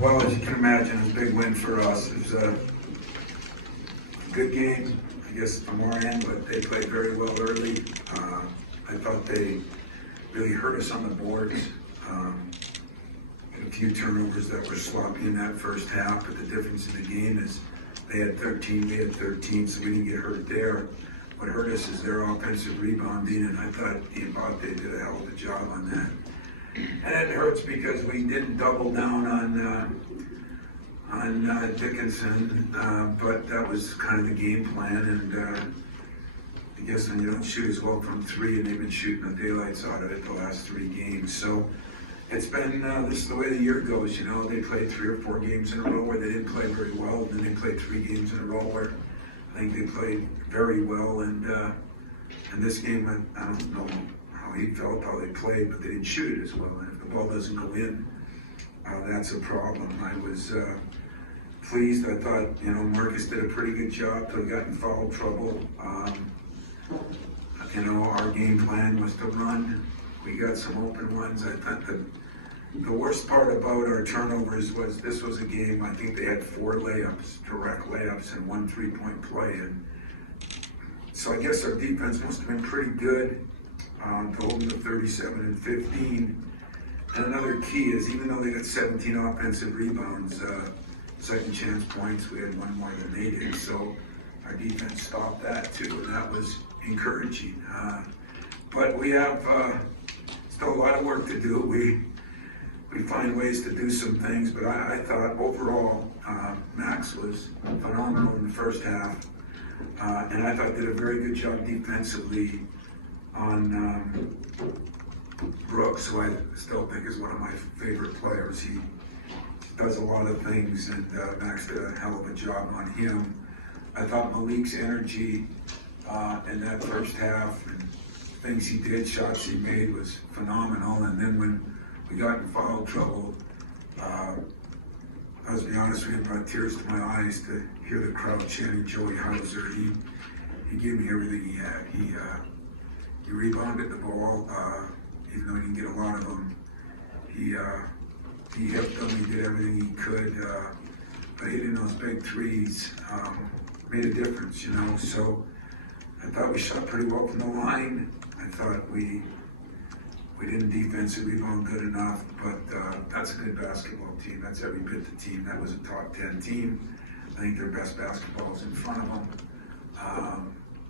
Well, as you can imagine, it was a big win for us. It was a good game, I guess, from our end, but they played very well early. I thought they really hurt us on the boards. Had a few turnovers that were sloppy in that first half, but the difference in the game is they had 13, we had 13, so we didn't get hurt there. What hurt us is their offensive rebounding, and I thought they did a hell of a job on that. And it hurts because we didn't double down on Dickinson, but that was kind of the game plan. And I guess when you don't shoot as well from three, and they've been shooting the daylights out of it the last 3 games. So it's been, this is the way the year goes, you know. They played 3 or 4 games in a row where they didn't play very well, and then they played 3 games in a row where I think they played very well. And in this game, I don't know how he felt, how they played, but they didn't shoot it as well. And if the ball doesn't go in, that's a problem. I was pleased. I thought, you know, Marcus did a pretty good job till he got in foul trouble. You know, our game plan was to run. We got some open ones. I thought the worst part about our turnovers was this was a game, I think they had 4 layups, direct layups, and 1 3-point play. And so I guess our defense must have been pretty good to hold them to 37 and 15. And another key is, even though they got 17 offensive rebounds, second chance points, we had 1 more than they did. So our defense stopped that too, and that was encouraging. But we have still a lot of work to do. We find ways to do some things, but I thought overall Max was phenomenal in the first half, and I thought did a very good job defensively on Brooks, who I still think is one of my favorite players. He does a lot of things, and Max did a hell of a job on him. I thought Malik's energy in that first half and things he did, shots he made, was phenomenal. And then when we got in foul trouble, I'll be honest with you, it brought tears to my eyes to hear the crowd chanting Joey Hauser. He gave me everything he had. He rebounded the ball, even though he didn't get a lot of them. He helped them, he did everything he could, but hitting those big threes made a difference, you know. So I thought we shot pretty well from the line. I thought we didn't defensively rebound good enough, but that's a good basketball team. That's every bit the team. That was a top 10 team. I think their best basketball is in front of them.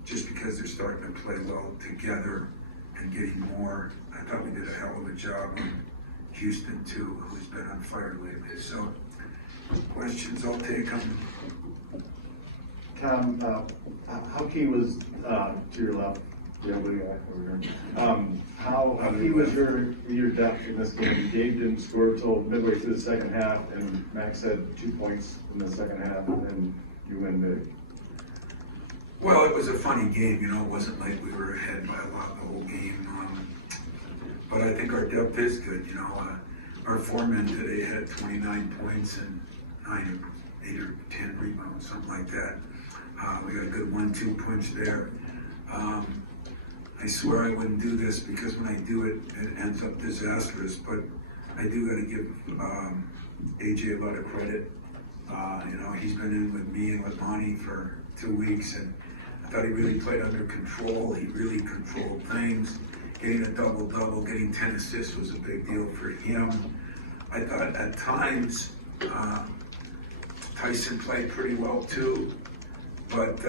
Just because they're starting to play well together and getting more. I thought we did a hell of a job on Houston too, who's been on fire lately. So questions, I'll take them. Tom, how key was, to your left, yeah, over here. How key was your depth in this game? Dave didn't score until midway through the second half, and Max had 2 points in the second half, and then you win big. Well, it was a funny game, you know. It wasn't like we were ahead by a lot the whole game. But I think our depth is good, you know. Our 4 men today had 29 points and 8 or 10 rebounds, something like that. We got a good 1-2 punch there. I swear I wouldn't do this because when I do it, it ends up disastrous, but I do got to give AJ a lot of credit. You know, he's been in with me and with Monty for 2 weeks, and I thought he really played under control. He really controlled things. Getting a double-double, getting 10 assists was a big deal for him. I thought at times Tyson played pretty well too, but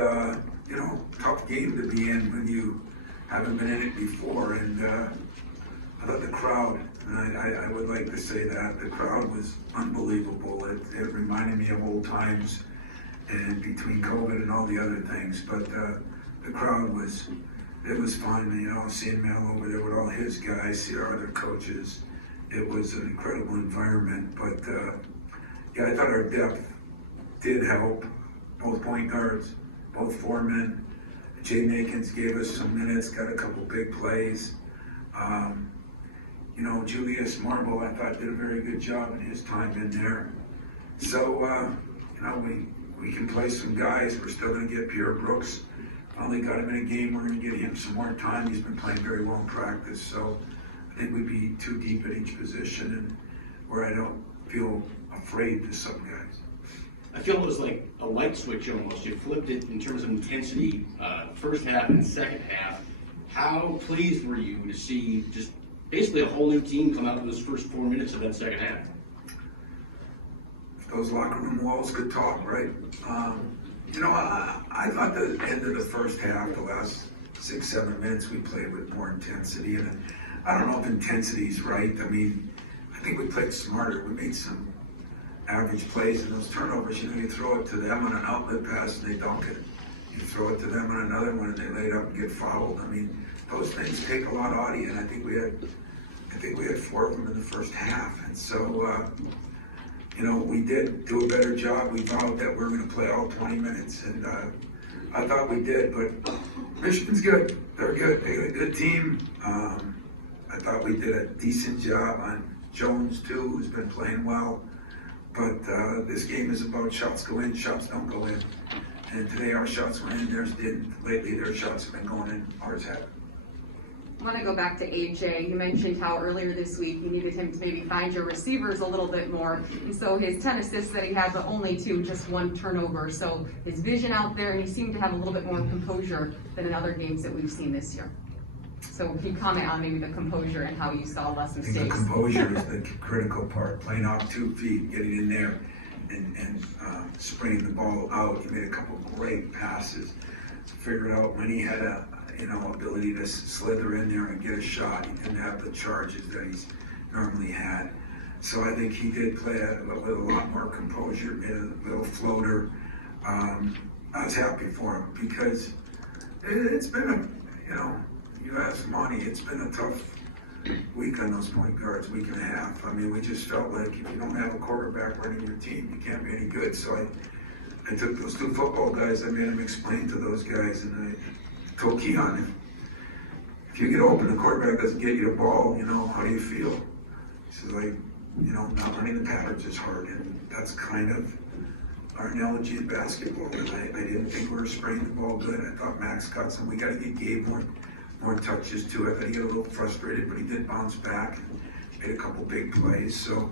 you know, tough game to be in when you haven't been in it before. And I thought the crowd, and I would like to say that the crowd was unbelievable. It reminded me of old times and between COVID and all the other things. But the crowd was, it was fun, you know, seeing Mel over there with all his guys, see our other coaches. It was an incredible environment. But yeah, I thought our depth did help. Both point guards, both 4 men. Jay Makins gave us some minutes, got a couple big plays. You know, Julius Marble, I thought, did a very good job in his time in there. So, you know, we can play some guys. We're still going to get Pierre Brooks. Finally got him in a game. We're going to get him some more time. He's been playing very well in practice. So I think we'd be too deep at each position, and where I don't feel afraid to some guys. I feel it was like a light switch almost. You flipped it in terms of intensity, first half and second half. How pleased were you to see just basically a whole new team come out in those first 4 minutes of that second half? Those locker room walls could talk, right? I thought the end of the first half, the last 6-7 minutes, we played with more intensity. And I don't know if intensity is right. I mean, I think we played smarter. We made some average plays, and those turnovers, you throw it to them on an outlet pass and they dunk it. You throw it to them on another one and they lay it up and get fouled. I mean, those things take a lot out of you, and I think we had 4 of them in the first half. And so, we did do a better job. We vowed that we were going to play all 20 minutes, and I thought we did. But Michigan's good. They're good. They got a good team. I thought we did a decent job on Jones too, who's been playing well. But this game is about shots go in, shots don't go in. And today our shots went in, theirs didn't. Lately their shots have been going in, ours haven't. I want to go back to AJ. You mentioned how earlier this week you needed him to maybe find your receivers a little bit more. And so his 10 assists that he had, but only 2, just 1 turnover. So his vision out there, and he seemed to have a little bit more composure than in other games that we've seen this year. So can you comment on maybe the composure and how you saw less I think the mistakes? composure is the critical part. Playing off 2 feet, getting in there and spraying the ball out. He made a couple great passes. Figured out when he had a ability to slither in there and get a shot. He didn't have the charges that he's normally had. So I think he did play with a lot more composure, made a little floater. I was happy for him because it's been you ask Monty, it's been a tough week on those point guards, week and a half. I mean, we just felt like if you don't have a quarterback running your team, you can't be any good. So I took those 2 football guys, I made them explain to those guys, and I told Keon, if you get open, the quarterback doesn't get you the ball, how do you feel? He says, not running the patterns is hard, and that's kind of our analogy in basketball. And I didn't think we were spraying the ball good. I thought Max got some. We got to get Gabe more touches too. I thought he got a little frustrated, but he did bounce back and made a couple big plays. So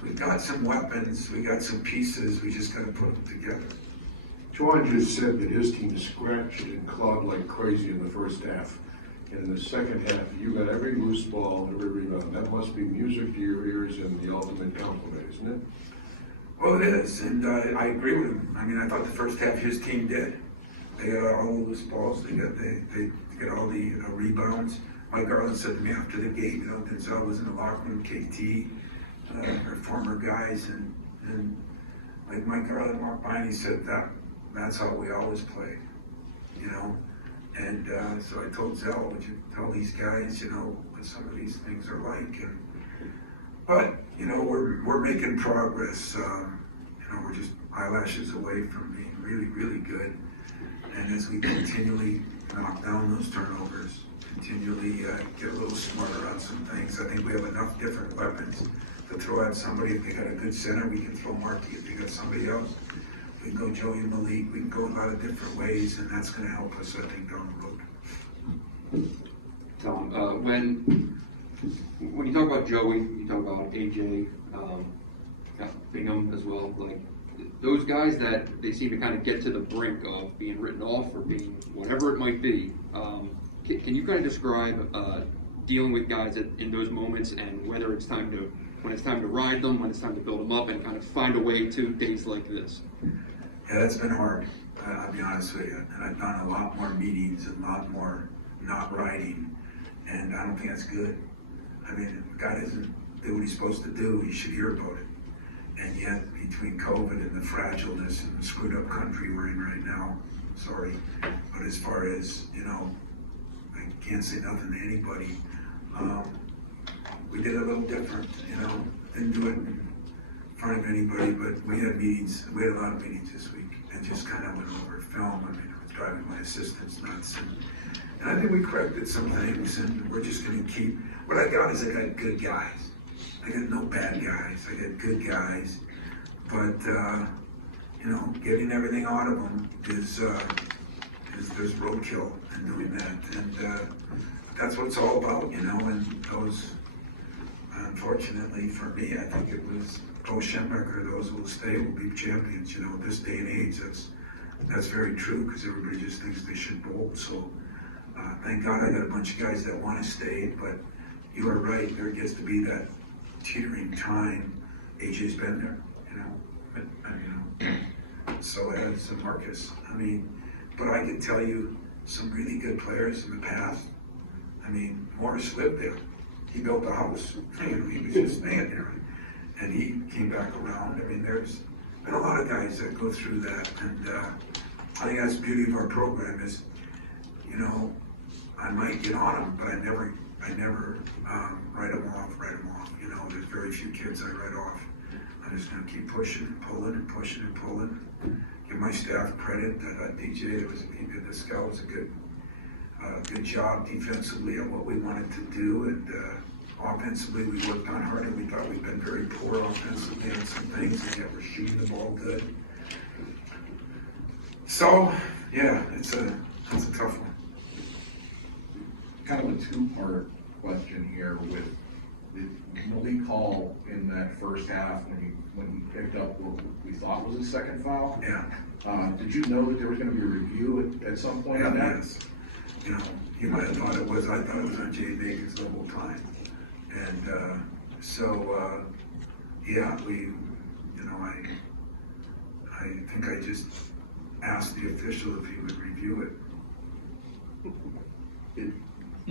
we got some weapons, we got some pieces. We just got to put them together. John just said that his team scratched and clawed like crazy in the first half. And in the second half, you got every loose ball, every rebound. That must be music to your ears and the ultimate compliment, isn't it? Well, it is, and I agree with him. I mean, I thought the first half his team did. They got all the loose balls. They got all the rebounds. Mike Garland said to me after the game, Denzel was in the locker room, KT, our former guys, and like Mike Garland walked by and he said that's how we always play, And so I told Zell, would you tell these guys, what some of these things are like? But we're making progress. We're just eyelashes away from being really, really good. And as we continually knock down those turnovers, continually get a little smarter on some things, I think we have enough different weapons to throw at somebody. If they got a good center, we can throw Markey. If they got somebody else, we can go Joey Malik. We can go a lot of different ways, and that's going to help us, I think, down the road. Tom, when you talk about Joey, you talk about AJ, Bingham as well, like those guys that they seem to kind of get to the brink of being written off or being whatever it might be. Can you kind of describe dealing with guys in those moments and whether it's time to ride them, when it's time to build them up, and kind of find a way to days like this? Yeah, that's been hard. I'll be honest with you. And I've done a lot more meetings and a lot more not riding, and I don't think that's good. I mean, if a guy doesn't do what he's supposed to do, he should hear about it. And yet, between COVID and the fragileness and the screwed up country we're in right now, sorry, but as far as, I can't say nothing to anybody. We did a little different, didn't do it in front of anybody, but we had meetings, we had a lot of meetings this week, and just kind of went over film. I mean, I was driving my assistants nuts, and I think we corrected some things, and we're just gonna keep, what I got is I got good guys. I got no bad guys, I got good guys, but, getting everything out of them is there's roadkill in doing that, and that's what it's all about, and those unfortunately for me, I think it was Bo Schembecker, those who will stay will be champions, you know, this day and age, that's very true, because everybody just thinks they should bolt, so, thank God I got a bunch of guys that wanna stay, but you are right, there gets to be that teetering time. AJ's been there, you know, so has Marcus. I mean, but I can tell you some really good players in the past. I mean, Morris lived there. He built a house. You know, he was just staying there, and he came back around. I mean, there's been a lot of guys that go through that, and I think that's the beauty of our program is, you know, I might get on them, but I never write them off. You know, there's very few kids I write off. I'm just gonna keep pushing and pulling and pushing and pulling. Give my staff credit that DJ, he did the scout was a good job defensively on what we wanted to do, and offensively we worked on harder. We thought we'd been very poor offensively on some things, and yet we're shooting the ball good. So yeah, it's a tough one. Kind of a two-part question here with the Malik call in that first half when he picked up what we thought was his second foul. Yeah. Did you know that there was going to be a review at some point on that? Yes. You know, you might have thought it was. I thought it was on Jay Vegas the whole time, and yeah, you know, I think I just asked the official if he would review it.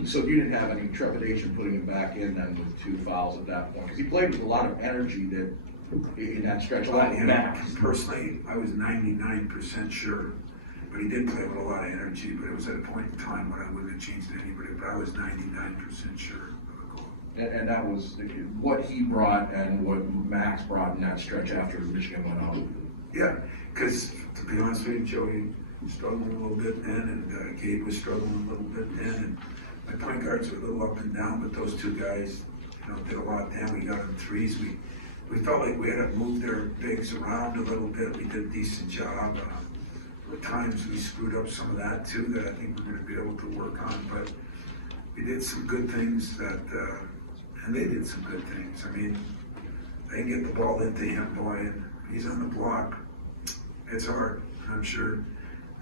So you didn't have any trepidation putting him back in then with two fouls at that point? Because he played with a lot of energy that in that stretch. Personally, I was 99% sure, but he did play with a lot of energy, but it was at a point in time when I wouldn't have changed anybody, but I was 99% sure of the goal. And that was what he brought and what Max brought in that stretch after Michigan went out. Yeah, because to be honest with you, Joey struggled a little bit then, and Gabe was struggling a little bit then, and my point guards were a little up and down, but those two guys, you know, did a lot damn. We got them threes. We felt like we had to move their bigs around a little bit. We did a decent job. At times we screwed up some of that too, that I think we're going to be able to work on, but we did some good things that, and they did some good things. I mean, they can get the ball into him, boy, and he's on the block. It's hard. I'm sure,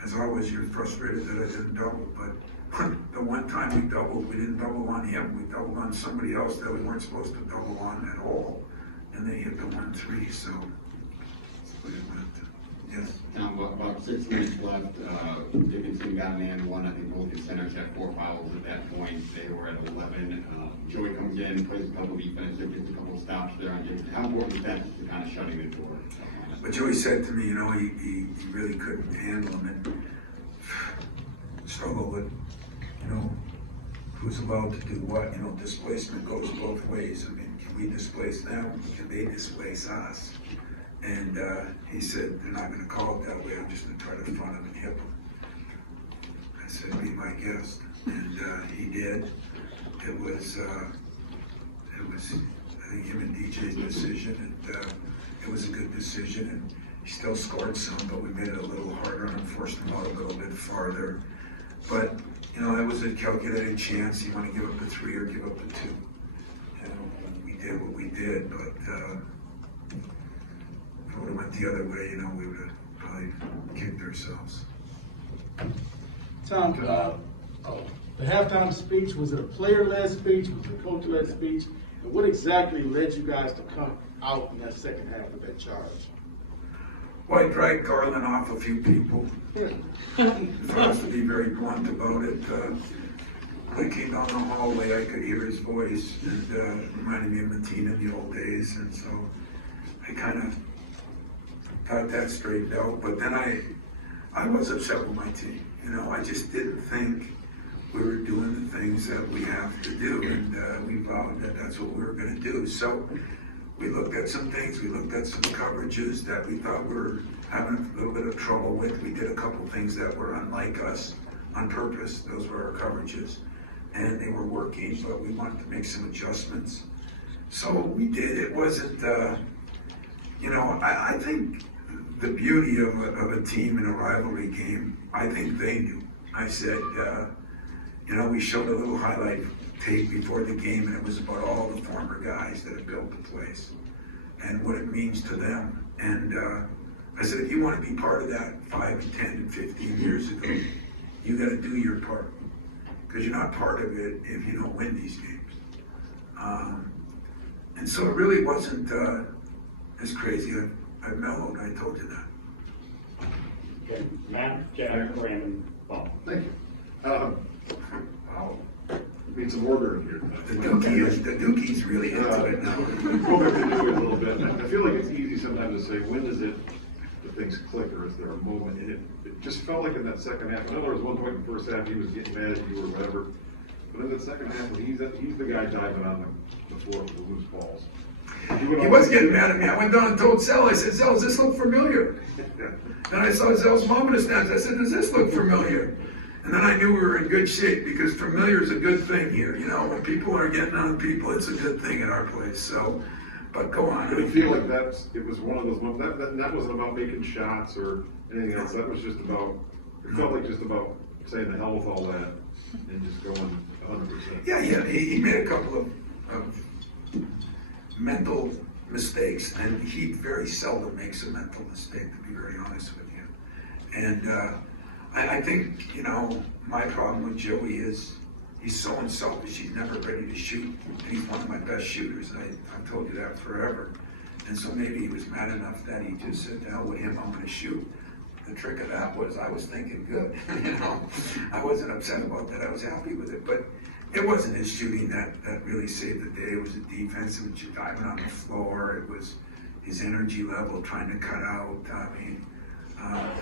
as always, you're frustrated that I didn't double, but the one time we doubled, we didn't double on him. We doubled on somebody else that we weren't supposed to double on at all, and they hit the 1-3, so that's the way it went. Yes. Tom, about 6 minutes left, Dickinson got an and one. I think both his centers had 4 fouls at that point. They were at 11. Joey comes in, plays a couple defense, gets a couple stops there on Dickinson. How important is that to kind of shutting the door? But Joey said to me, you know, he really couldn't handle him and struggled with, you know, who's allowed to do what. You know, displacement goes both ways. I mean, can we displace them? Can they displace us? And he said, they're not going to call it that way. I'm just going to try to front him and hit him. I said, be my guest. And he did. It was, I think, him and DJ's decision. And it was a good decision. And he still scored some, but we made it a little harder and forced him out a little bit farther. But, you know, that was a calculated chance. You want to give up the 3 or give up the 2. You know, we did what we did, but if it would have went the other way, you know, we would have probably kicked ourselves. Tom, the halftime speech, was it a player-led speech? Was it a coach-led speech? And what exactly led you guys to come out in that second half of that charge? Well, I dragged Garland off a few people. If I was to be very blunt about it, I came down the hallway, I could hear his voice, and reminded me of Matina in the old days, and so I kind of got that straightened out. But then I was upset with my team. You know, I just didn't think we were doing the things that we have to do, and we vowed that that's what we were going to do. So we looked at some things, we looked at some coverages that we thought we were having a little bit of trouble with. We did a couple things that were unlike us on purpose. Those were our coverages, and they were working, but we wanted to make some adjustments. So we did. It wasn't, you know, I think the beauty of a team in a rivalry game, I think they knew. I said, you know, we showed a little highlight tape before the game, and it was about all the former guys that have built the place and what it means to them. And I said, if you want to be part of that 5 and 10 and 15 years ago, you got to do your part, because you're not part of it if you don't win these games. And so it really wasn't as crazy. I've mellowed, I told you that. Okay, Matt, Jack, Brandon, Bob. Thank you. Wow. Need some order in here. The Dookie's really into it now. Go back to Dewey a little bit. I feel like it's easy sometimes to say, when does the things click, or is there a moment? And it just felt like in that second half, I know there was one point in the first half, he was getting mad at you or whatever, but in the second half, when he's the guy diving on the floor with the loose balls. He was getting mad at me. I went down and told Zell, I said, Zell, does this look familiar? And I saw Zell's mom in the stands. I said, does this look familiar? And then I knew we were in good shape, because familiar is a good thing here. You know, when people are getting on people, it's a good thing at our place. So, but go on. Did it feel like it was one of those moments, that wasn't about making shots or anything else, that was just about, it felt like just about saying the hell with all that and just going 100%. Yeah, he made a couple of mental mistakes, and he very seldom makes a mental mistake, to be very honest with you. And I think, you know, my problem with Joey is he's so unselfish, he's never ready to shoot, and he's one of my best shooters, and I've told you that forever. And so maybe he was mad enough that he just said, to hell with him, I'm gonna shoot. The trick of that was I was thinking good, you know. I wasn't upset about that, I was happy with it, but it wasn't his shooting that really saved the day. It was the defense, it was diving on the floor, it was his energy level trying to cut out. I mean,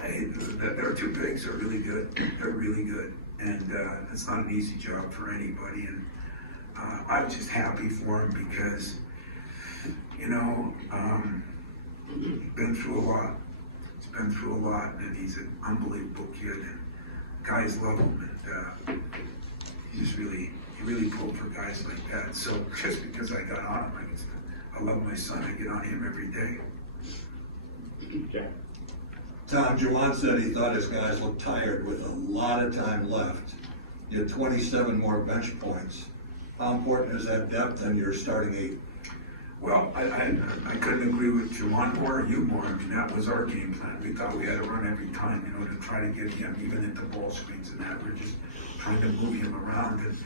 hey, their two bigs are really good, they're really good. And it's not an easy job for anybody. And I was just happy for him because, you know, he's been through a lot. He's been through a lot, and he's an unbelievable kid. And guys love him, and he really pulled for guys like that. So just because I got on him, I love my son. I get on him every day. Jack. Tom, Juwan said he thought his guys looked tired with a lot of time left. You had 27 more bench points. How important is that depth in your starting 8? Well, I couldn't agree with Juwan more or you more. I mean, that was our game plan. We thought we had to run every time, you know, to try to get him even into ball screens and that. We're just trying to move him around. And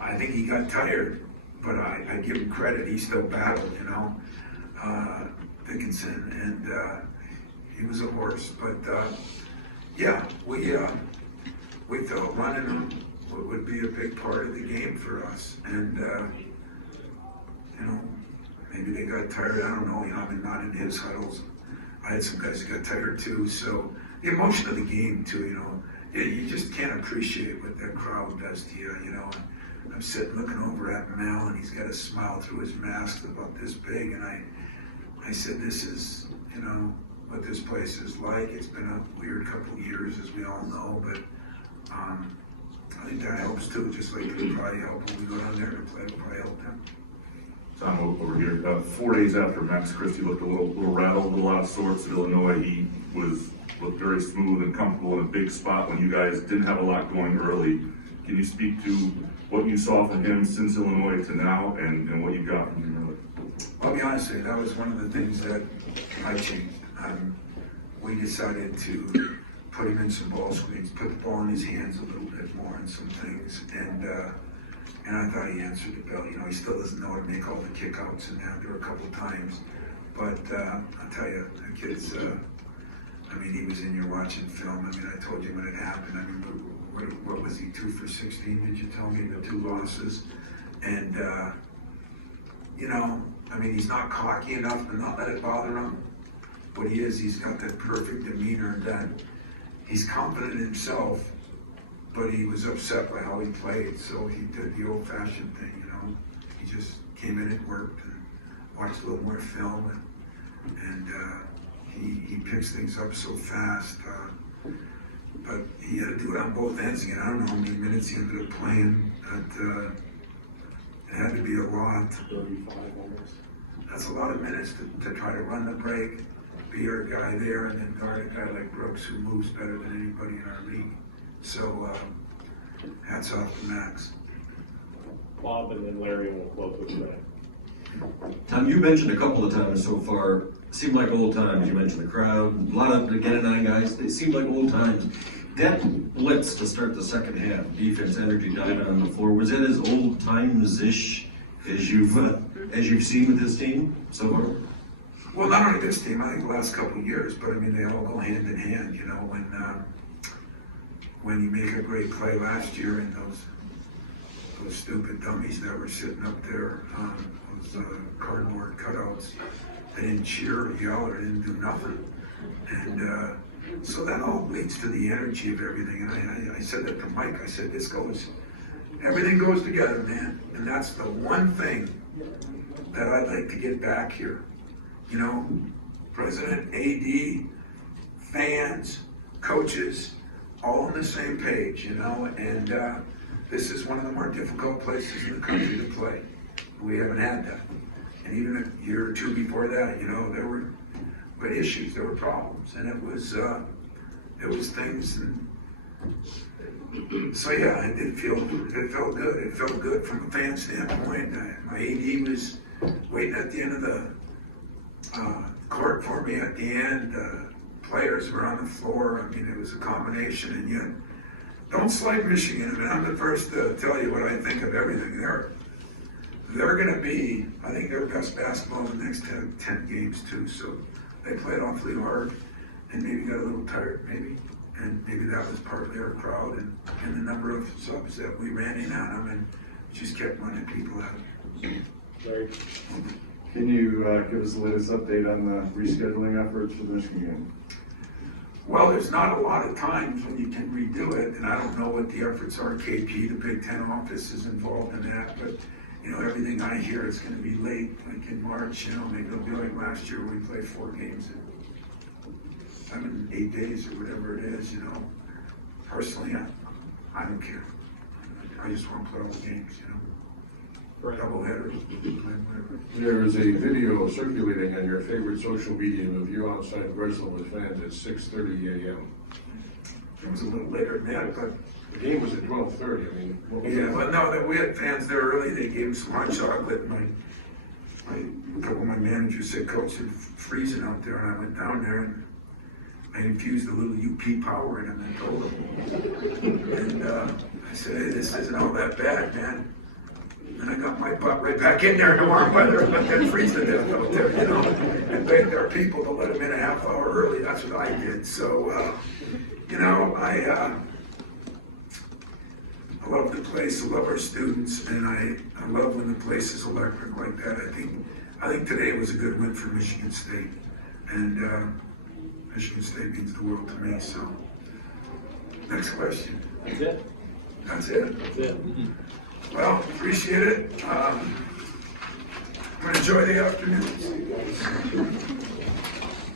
I think he got tired, but I give him credit. He still battled, you know, Dickinson, and he was a horse. But yeah, we thought running him would be a big part of the game for us. And you know, maybe they got tired. I don't know. You know, I mean, not in his huddles. I had some guys that got tired too. So the emotion of the game too. You know, yeah, you just can't appreciate what that crowd does to you. You know, and I'm sitting looking over at Mel, and he's got a smile through his mask about this big, and I said, this is, you know, what this place is like. It's been a weird couple of years, as we all know, but I think that helps too. Just like it'll probably help when we go down there to play. It'll probably help them. Tom, over here, 4 days after Max Christie looked a little rattled, a little out of sorts at Illinois, he looked very smooth and comfortable in a big spot when you guys didn't have a lot going early. Can you speak to what you saw from him since Illinois to now, and what you got from him early? I'll be honest with you, that was one of the things that I changed. We decided to put him in some ball screens, put the ball in his hands a little bit more and some things, and I thought he answered the bell. You know, he still doesn't know how to make all the kickouts and that. There were a couple of times, but I'll tell you, the kid's, I mean, he was in here watching film. I mean, I told you when it happened. I mean, what was he, 2 for 16, did you tell me, the 2 losses? And, you know, I mean, he's not cocky enough to not let it bother him. What he is, he's got that perfect demeanor that he's confident in himself, but he was upset by how he played, so he did the old-fashioned thing, you know. He just came in and worked and watched a little more film, and he picks things up so fast. But he had to do it on both ends again. I don't know how many minutes he ended up playing, but it had to be a lot. 35 almost. That's a lot of minutes to try to run the break, be our guy there, and then guard a guy like Brooks who moves better than anybody in our league. So hats off to Max. Bob, and then Larry, and we'll close with that. Tom, you mentioned a couple of times so far, seemed like old times. You mentioned the crowd, a lot of the Gannon guys, they seemed like old times. That blitz to start the second half, defense, energy, diving on the floor, was it as old times-ish as you've seen with this team so far? Well, not only this team, I think the last couple of years, but I mean, they all go hand in hand, you know, when you make a great play last year and those stupid dummies that were sitting up there, those cardboard cutouts, they didn't cheer or yell or didn't do nothing. And so that all leads to the energy of everything. And I said that to Mike, I said, everything goes together, man. And that's the one thing that I'd like to get back here. You know, president, AD, fans, coaches, all on the same page, you know, and this is one of the more difficult places in the country to play. We haven't had that. And even a year or two before that, you know, there were issues, there were problems, and it was things. And so yeah, it felt good. It felt good from a fan standpoint. My AD was waiting at the end of the court for me at the end. Players were on the floor. I mean, it was a combination, and yet, don't slight Michigan. I mean, I'm the first to tell you what I think of everything. They're going to be, I think, their best basketball in the next 10 games too. So they played awfully hard, and maybe got a little tired, maybe, and maybe that was part of their crowd and the number of subs that we ran in on them, and just kept running people out. Larry? Can you give us the latest update on the rescheduling efforts for the Michigan game? Well, there's not a lot of times when you can redo it, and I don't know what the efforts are. KP, the Big Ten office, is involved in that, but you know, everything I hear is going to be late, like in March. You know, maybe it'll be like last year when we played 4 games in 8 days or whatever it is. You know, personally, I don't care. I just want to play all the games. You know. Double headers. There is a video circulating on your favorite social medium of you outside wrestling with fans at 6:30 a.m. It was a little later than that, but The game was at 12:30. I mean, what was yeah, it? well, no, we had fans there early. They gave us some hot chocolate, and a couple of my managers said, "Coach, it's freezing out there," and I went down there and I infused a little UP power in them and told them. And I said, "Hey, this isn't all that bad, man." And I got my butt right back in there in the warm weather, but then freezing to death out there, you know, and begged our people to let them in a half hour early. That's what I did. So, you know, I love the place, I love our students, and I love when the place is electric like that. I think today was a good win for Michigan State, and Michigan State means the world to me. So, next question. That's it? That's it? That's it. Well, appreciate it. I'm gonna enjoy the afternoon.